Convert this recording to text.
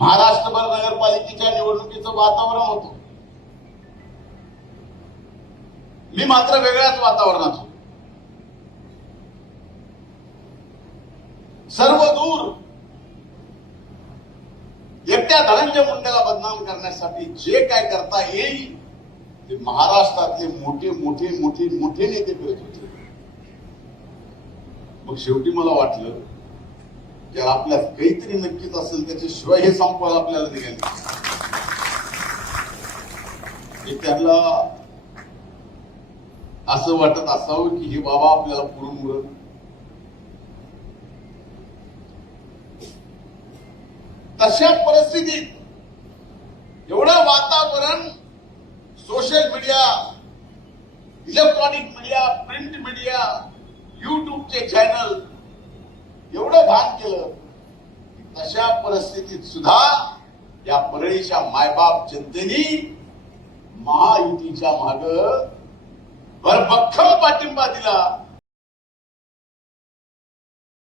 महाराष्ट्रभर नगरपालिकेच्या निवडणुकीचं वातावरण होतं. मी मात्र वेगळ्याच वातावरणात होतो. सर्व दूर एकट्या धनंजय मुंडेला बदनाम करण्यासाठी जे काय करता येईल ते महाराष्ट्रातले मोठे मोठे मोठे मोठे नेते करत होते. मग शेवटी मला वाटलं की आपल्यात काहीतरी नक्कीच असेल, त्याच्याशिवाय हे संपवायला आपल्याला निघाले. त्यांना असं वाटत असावं की हे बाबा आपल्याला पुरून उरत. तशा परिस्थितीत एवढं वातावरण social media, electronic media, print media, युट्यूबचे चॅनल एवढं घाण केलं. तशा परिस्थितीत सुद्धा या परळीच्या मायबाप जनतेने महायुतीच्या माग भरभक्कम पाठिंबा दिला.